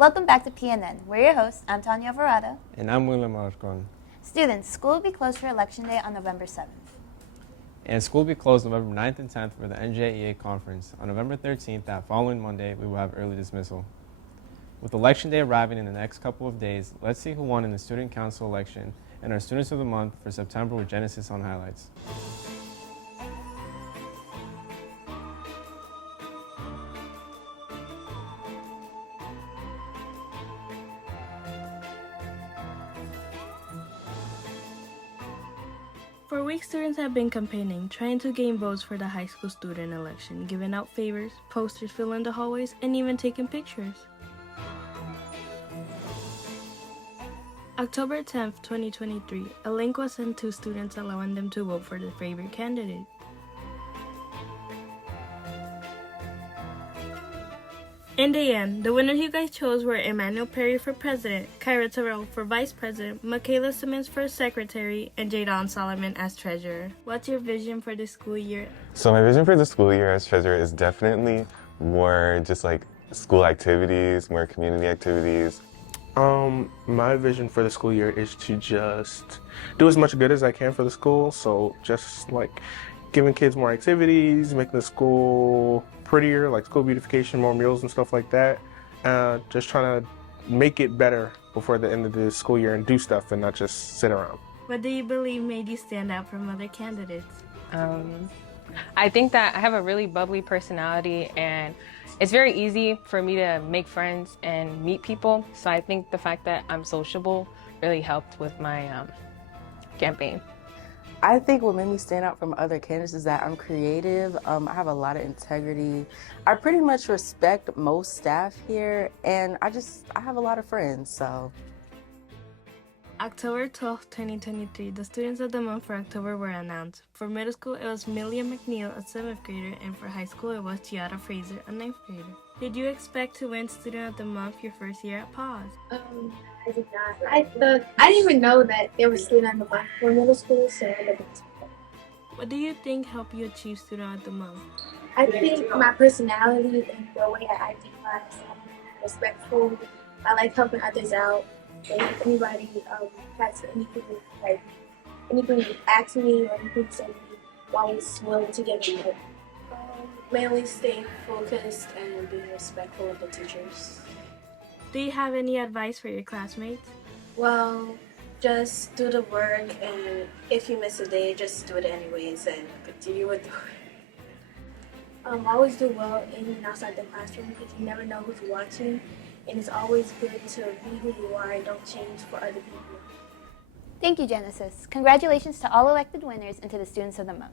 Welcome back to PNN. We're your hosts. I'm Tanya Alvarado. And I'm William Arcon. Students, school will be closed for Election Day on November 7th. And school will be closed November 9th and 10th for the NJEA conference. On November 13th, that following Monday, we will have early dismissal. With Election Day arriving in the next couple of days, let's see who won in the Student Council election and our Students of the Month for September with Genesis on highlights. For weeks, students have been campaigning, trying to gain votes for the high school student election, giving out favors, posters filling the hallways, and even taking pictures. October 10th, 2023, a link was sent to students allowing them to vote for their favorite candidate. In the end, the winners you guys chose were Emmanuel Perry for president, Kyra Terrell for vice president, Michaela Simmons for secretary, and Jadon Solomon as treasurer. What's your vision for the school year? So my vision for the school year as treasurer is definitely more just like school activities, more community activities. My vision for the school year is to just do as much good as I can for the school. So just like giving kids more activities, making the school prettier, like school beautification, more meals and stuff like that. Just trying to make it better before the end of the school year and do stuff and not just sit around. What do you believe made you stand out from other candidates? I think that I have a really bubbly personality and it's very easy for me to make friends and meet people. So I think the fact that I'm sociable really helped with my campaign. I think what made me stand out from other candidates is that I'm creative, I have a lot of integrity, I pretty much respect most staff here, and I have a lot of friends, so. October 12th, 2023, the Students of the Month for October were announced. For middle school, it was Millia McNeil, a 7th grader, and for high school, it was Giada Fraser, a 9th grader. Did you expect to win Student of the Month your first year at PAWS? I did not. I didn't even know that there was Student of the Month for middle school, so I didn't. What do you think helped you achieve Student of the Month? I think my personality and the way I identify as respectful. I like helping others out. And if anybody has anything to ask me or anything to say to me, I'm always willing to give it. Mainly staying focused and being respectful of the teachers. Do you have any advice for your classmates? Well, just do the work, and if you miss a day, just do it anyways and continue with the work. Always do well in and outside the classroom because you never know who's watching, and it's always good to be who you are and don't change for other people. Thank you, Genesis. Congratulations to all elected winners and to the Students of the Month.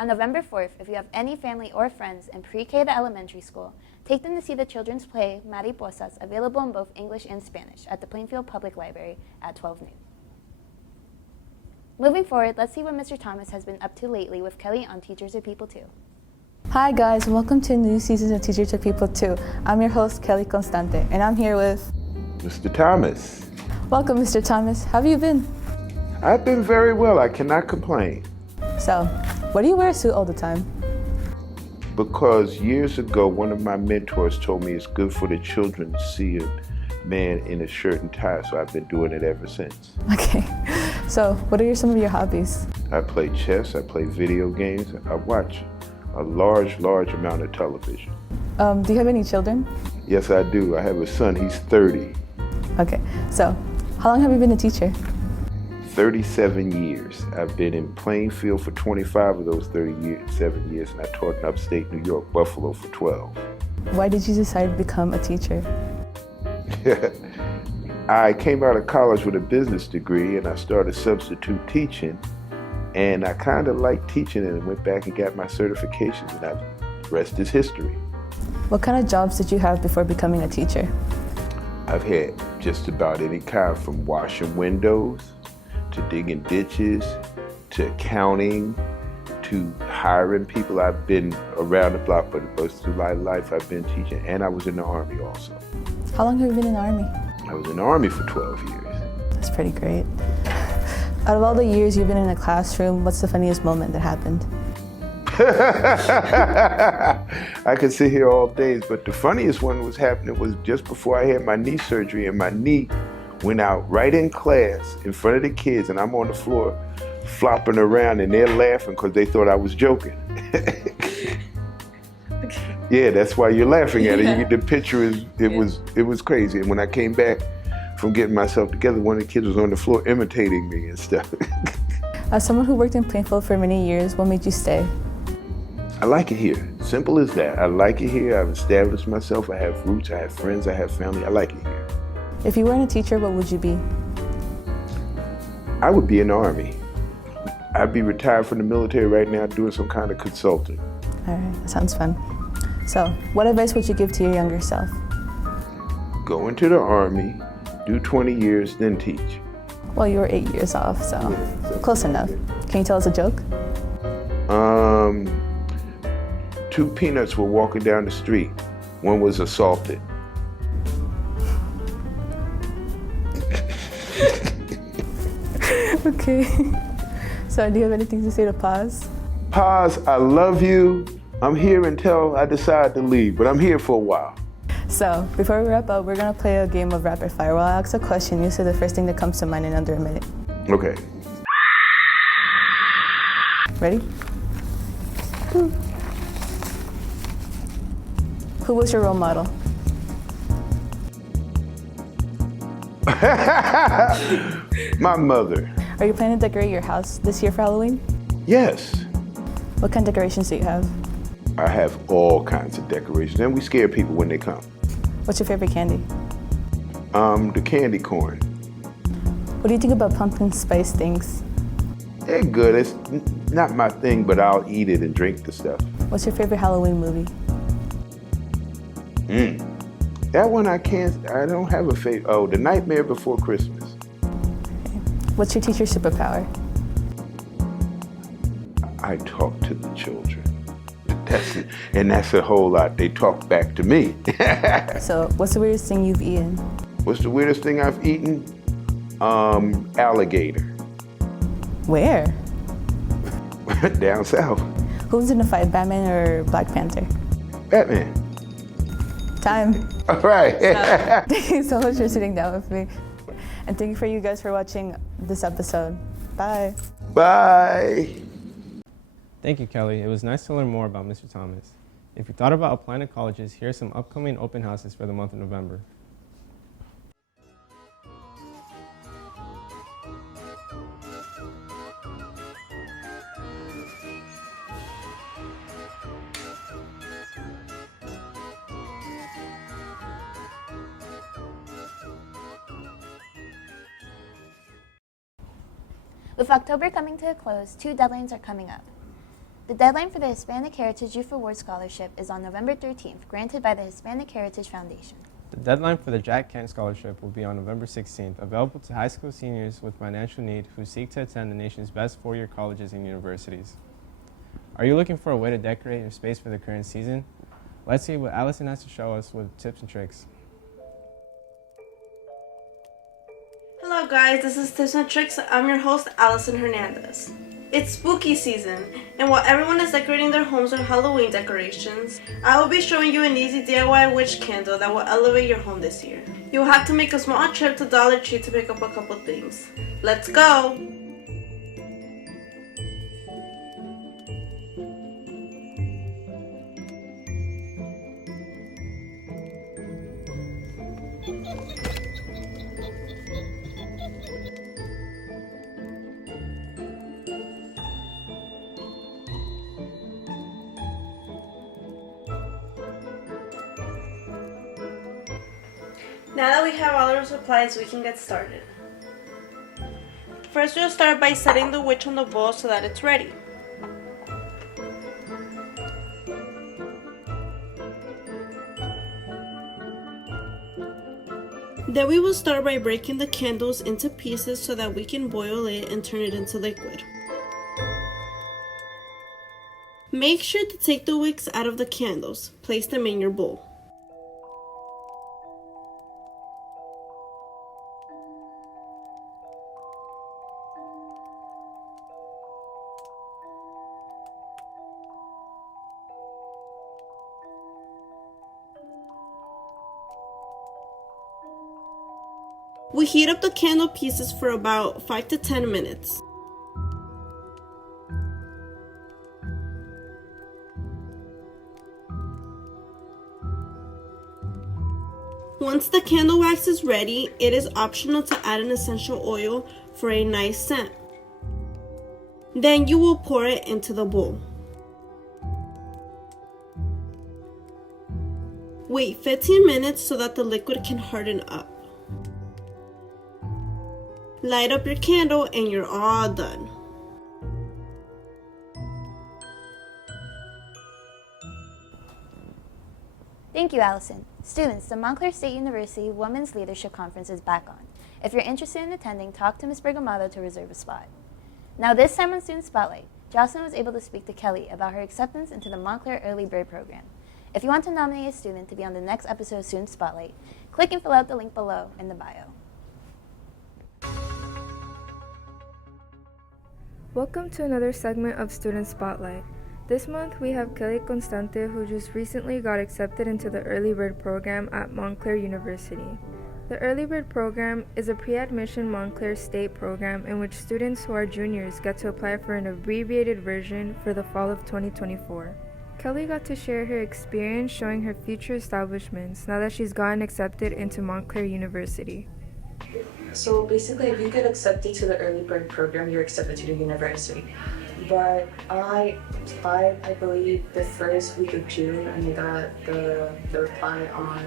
On November 4th, if you have any family or friends in pre-K to elementary school, take them to see the children's play, Mariposas, available in both English and Spanish at the Plainfield Public Library at 12 noon. Moving forward, let's see what Mr. Thomas has been up to lately with Kelly on Teachers Are People Too. Hi guys, welcome to a new season of Teachers Are People Too. I'm your host, Kelly Constante, and I'm here with Mr. Thomas. Welcome, Mr. Thomas. How have you been? I've been very well. I cannot complain. So, why do you wear a suit all the time? Because years ago, one of my mentors told me it's good for the children to see a man in a shirt and tie, so I've been doing it ever since. Okay, so what are some of your hobbies? I play chess, I play video games, I watch a large amount of television. Do you have any children? Yes, I do. I have a son, he's 30. Okay, so how long have you been a teacher? 37 years. I've been in Plainfield for 25 of those 37 years, and I taught in upstate New York, Buffalo, for 12. Why did you decide to become a teacher? I came out of college with a business degree, and I started substitute teaching, and I kind of liked teaching and went back and got my certifications, and the rest is history. What kind of jobs did you have before becoming a teacher? I've had just about any kind, from washing windows, to digging ditches, to accounting, to hiring people. I've been around the block, but most of my life I've been teaching, and I was in the Army also. How long have you been in the Army? I was in the Army for 12 years. That's pretty great. Out of all the years you've been in a classroom, what's the funniest moment that happened? I could sit here all days, but the funniest one was happening was just before I had my knee surgery, and my knee went out right in class in front of the kids, and I'm on the floor flopping around, and they're laughing because they thought I was joking. Yeah, that's why you're laughing at it. The picture is, it was crazy. And when I came back from getting myself together, one of the kids was on the floor imitating me and stuff. As someone who worked in Plainfield for many years, what made you stay? I like it here. Simple as that. I like it here. I've established myself. I have roots. I have friends. I have family. I like it here. If you weren't a teacher, what would you be? I would be in the Army. I'd be retired from the military right now doing some kind of consulting. All right, that sounds fun. So, what advice would you give to your younger self? Go into the Army, do 20 years, then teach. Well, you were 8 years off, so close enough. Can you tell us a joke? Two peanuts were walking down the street. One was assaulted. Okay. So, do you have anything to say to Paz? Paz, I love you. I'm here until I decide to leave, but I'm here for a while. So, before we wrap up, we're gonna play a game of rapid fire. Well, I'll ask a question, you say the first thing that comes to mind in under a minute. Okay. Ready? Who was your role model? My mother. Are you planning to decorate your house this year for Halloween? Yes. What kind of decorations do you have? I have all kinds of decorations, and we scare people when they come. What's your favorite candy? The candy corn. What do you think about pumpkin spice things? They're good. It's not my thing, but I'll eat it and drink the stuff. What's your favorite Halloween movie? That one I don't have a favorite. Oh, The Nightmare Before Christmas. Okay. What's your teacher's superpower? I talk to the children. That's a whole lot. They talk back to me. So, what's the weirdest thing you've eaten? What's the weirdest thing I've eaten? Alligator. Where? Down south. Who's in a fight, Batman or Black Panther? Batman. Time. All right. Thank you so much for sitting down with me. And thank you for you guys for watching this episode. Bye. Bye. Thank you, Kelly. It was nice to learn more about Mr. Thomas. If you thought about applying to colleges, here are some upcoming open houses for the month of November. With October coming to a close, 2 deadlines are coming up. The deadline for the Hispanic Heritage Youth Award Scholarship is on November 13th, granted by the Hispanic Heritage Foundation. The deadline for the Jack Kent Scholarship will be on November 16th, available to high school seniors with financial need who seek to attend the nation's best four-year colleges and universities. Are you looking for a way to decorate your space for the current season? Let's see what Allison has to show us with tips and tricks. Hello guys, this is Tips and Tricks. I'm your host, Allison Hernandez. It's spooky season, and while everyone is decorating their homes with Halloween decorations, I will be showing you an easy DIY witch candle that will elevate your home this year. You will have to make a small trip to Dollar Tree to pick up a couple things. Let's go! Now that we have all our supplies, we can get started. First, we'll start by setting the witch on the bowl so that it's ready. Then we will start by breaking the candles into pieces so that we can boil it and turn it into liquid. Make sure to take the wicks out of the candles. Place them in your bowl. We heat up the candle pieces for about 5 to 10 minutes. Once the candle wax is ready, it is optional to add an essential oil for a nice scent. Then you will pour it into the bowl. Wait 15 minutes so that the liquid can harden up. Light up your candle and you're all done. Thank you, Allison. Students, the Montclair State University Women's Leadership Conference is back on. If you're interested in attending, talk to Ms. Bergamotto to reserve a spot. Now this time on Student Spotlight, Jocelyn was able to speak to Kelly about her acceptance into the Montclair Early Bird Program. If you want to nominate a student to be on the next episode of Student Spotlight, click and fill out the link below in the bio. Welcome to another segment of Student Spotlight. This month we have Kelly Constante, who just recently got accepted into the Early Bird program at Montclair University. The Early Bird program is a pre-admission Montclair State program in which students who are juniors get to apply for an abbreviated version for the fall of 2024. Kelly got to share her experience showing her future establishments now that she's gotten accepted into Montclair University. So basically, if you get accepted to the Early Bird program, you're accepted to the university. But I applied, I believe, the first week of June, and I got the reply on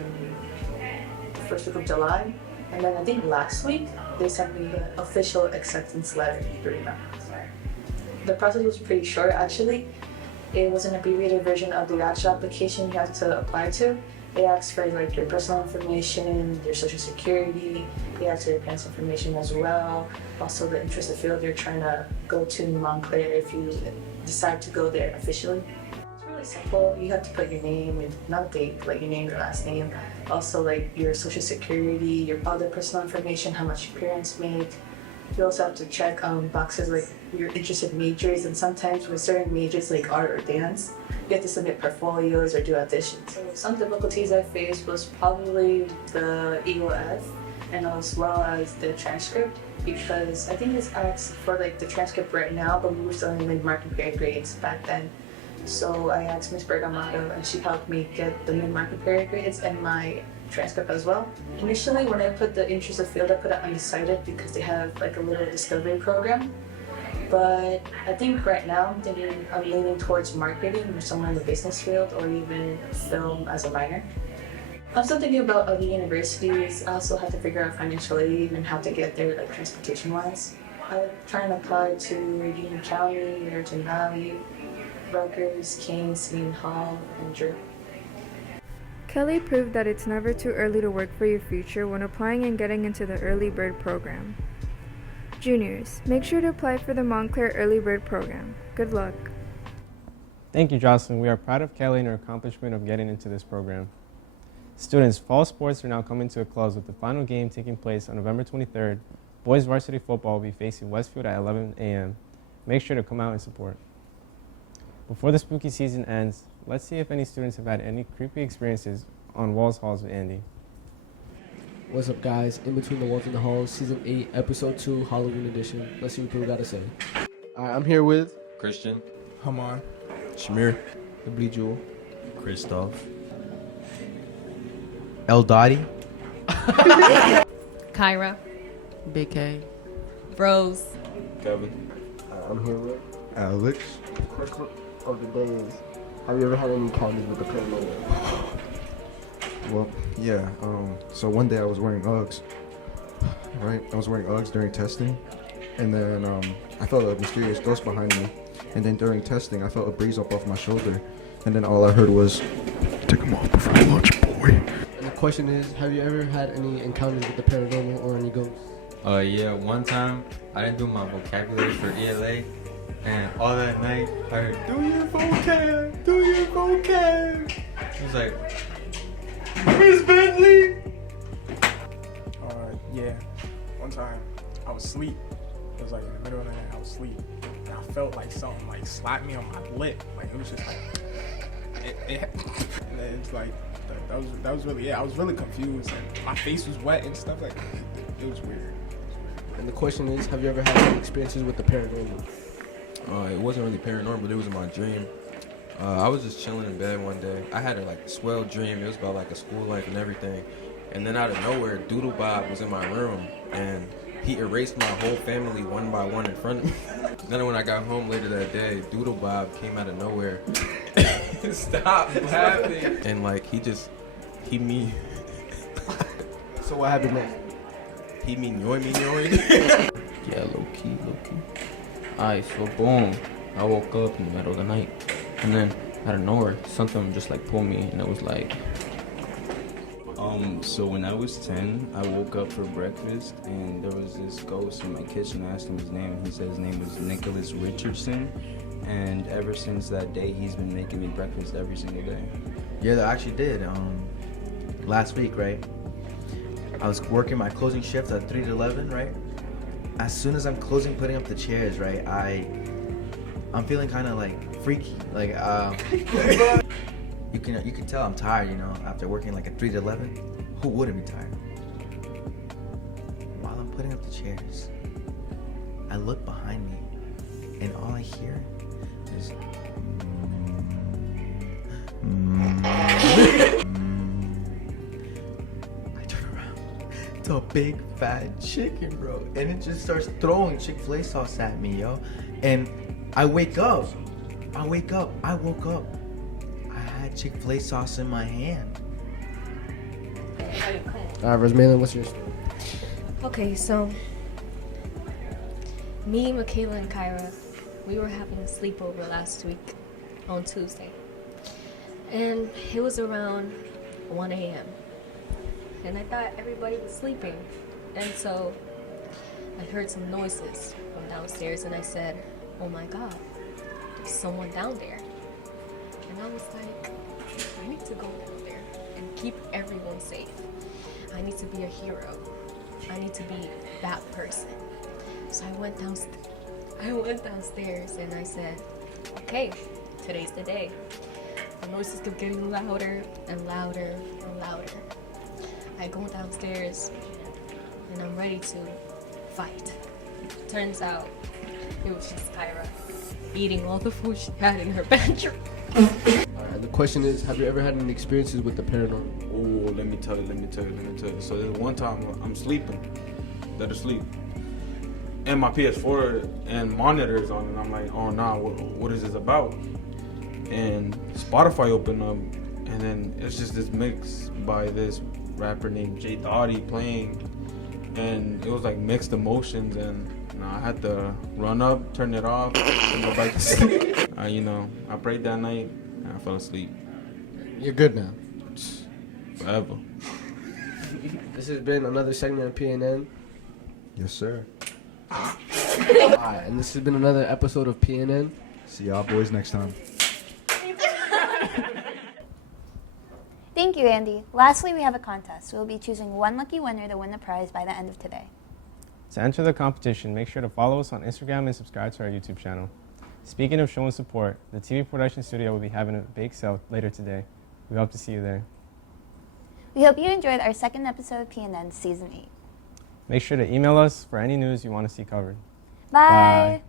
the first week of July. And then I think last week, they sent me the official acceptance letter through them. The process was pretty short, actually. It was an abbreviated version of the actual application you have to apply to. They ask for like your personal information, your social security. They ask for your parents' information as well. Also the interest of field you're trying to go to in Montclair if you decide to go there officially. It's really simple. You have to put your name and not date, like your name, your last name. Also like your social security, your other personal information, how much your parents make. You also have to check boxes like your interested majors, and sometimes with certain majors like art or dance, you have to submit portfolios or do auditions. So some difficulties I faced was probably the EOF and as well as the transcript, because I think it's asked for like the transcript right now, but we were still in the mid-market period grades back then. So I asked Ms. Bergamotto and she helped me get the mid-market period grades and my transcript as well. Initially, when I put the interest of field, I put it undecided because they have like a little discovery program. But I think right now I'm leaning towards marketing or somewhere in the business field or even film as a minor. I'm still thinking about other universities. I also have to figure out financial aid and how to get there, like transportation-wise. I'm trying to apply to Union County, Meriden Valley, Rutgers, Kings, Seton Hall, and Drew. Kelly proved that it's never too early to work for your future when applying and getting into the Early Bird program. Juniors, make sure to apply for the Montclair Early Bird program. Good luck. Thank you, Jocelyn. We are proud of Kelly and her accomplishment of getting into this program. Students, fall sports are now coming to a close with the final game taking place on November 23rd. Boys varsity football will be facing Westfield at 11 a.m. Make sure to come out and support. Before the spooky season ends, let's see if any students have had any creepy experiences on Walls Halls with Andy. What's up, guys? In Between the Walls and the Halls, Season 8, Episode 2, Halloween Edition. Let's see what people got to say. I'm here with Christian, Haman, Shamir, the Bleed Jewel, Christoph, El Dottie, Kyra, Big K, Rose, Kevin. I'm here with Alex. Question of the day is, have you ever had any encounters with the paranormal? Well, yeah. So one day I was wearing Uggs, right? I was wearing Uggs during testing, and then I felt a mysterious ghost behind me. And then during testing, I felt a breeze up off my shoulder, and then all I heard was, "Take them off before lunch, boy." And the question is, have you ever had any encounters with the paranormal or any ghosts? Yeah, one time I didn't do my vocabulary for ELA, and all that night I heard, "Do your vocab, do your vocab." It was like, Miss Bentley. Yeah. One time I was asleep. It was like in the middle of the night. I was asleep, and I felt like something like slapped me on my lip. Like it was just like and then it's like that was really I was really confused, and my face was wet and stuff like. It was weird. And the question is, have you ever had any experiences with the paranormal? It wasn't really paranormal. It was in my dream. I was just chilling in bed one day. I had a swell dream. It was about a school life and everything. And then out of nowhere, Doodle Bob was in my room, and he erased my whole family one by one in front of me. Then when I got home later that day, Doodle Bob came out of nowhere. Stop laughing. And he me. So what happened next? He me yoy. Yeah, low key. Alright, so boom, I woke up in the middle of the night, and then out of nowhere, something just pulled me, and it was like. So when I was 10, I woke up for breakfast, and there was this ghost in my kitchen. I asked him his name, and he said his name was Nicholas Richardson, and ever since that day, he's been making me breakfast every single day. Yeah, I actually did. Last week, right? I was working my closing shift at 3 to 11, right? As soon as I'm closing, putting up the chairs, right? I'm feeling kind of freaky, you can tell I'm tired, after working at 3 to 11. Who wouldn't be tired? While I'm putting up the chairs, I look behind me, and all I hear is. I turn around. It's a big fat chicken, bro, and it just starts throwing Chick-fil-A sauce at me, yo. And I wake up. I woke up. I had Chick-fil-A sauce in my hand. Alright, Rosmalen, what's your story? Okay, so me, Michaela, and Kyra, we were having a sleepover last week on Tuesday. And it was around 1 a.m. And I thought everybody was sleeping. And so I heard some noises from downstairs, and I said, oh my God, there's someone down there. And I was like, I need to go down there and keep everyone safe. I need to be a hero. I need to be that person. So I went downstairs and I said, okay, today's the day. The noises kept getting louder and louder and louder. I go downstairs and I'm ready to fight. Turns out it was just Kyra eating all the food she had in her pantry. Alright, the question is, have you ever had any experiences with the paranormal? Oh, let me tell you. So there's one time I'm sleeping, dead asleep, and my PS4 and monitor is on, and I'm like, oh nah, what is this about? And Spotify opened up, and then it's just this mix by this rapper named J Dottie playing, and it was mixed emotions, and I had to run up, turn it off, and go back to sleep. I prayed that night, and I fell asleep. You're good now. Forever. This has been another segment of PNN. Yes, sir. Alright, and this has been another episode of PNN. See y'all boys next time. Thank you, Andy. Lastly, we have a contest. We will be choosing one lucky winner to win the prize by the end of today. To enter the competition, make sure to follow us on Instagram and subscribe to our YouTube channel. Speaking of showing support, the TV production studio will be having a bake sale later today. We hope to see you there. We hope you enjoyed our second episode of PNN Season 8. Make sure to email us for any news you want to see covered. Bye.